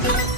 네.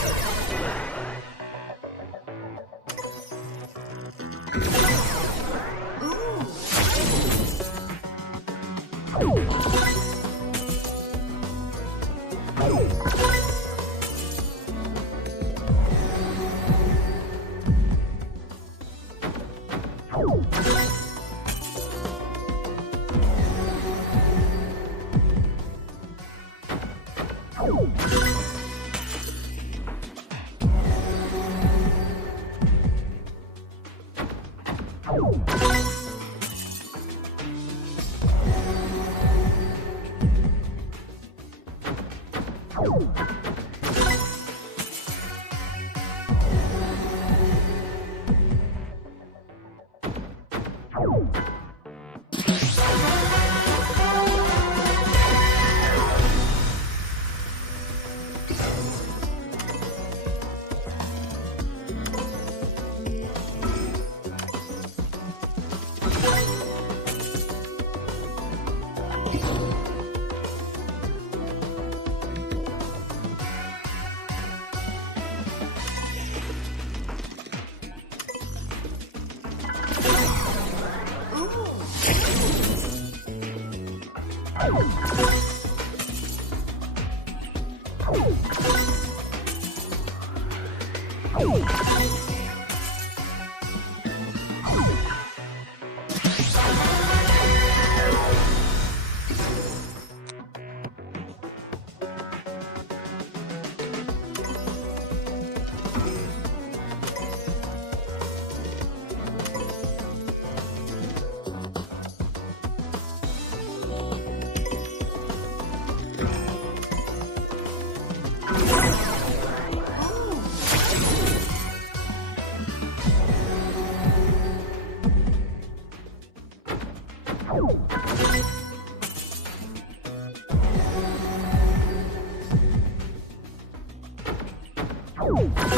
you Oh! you.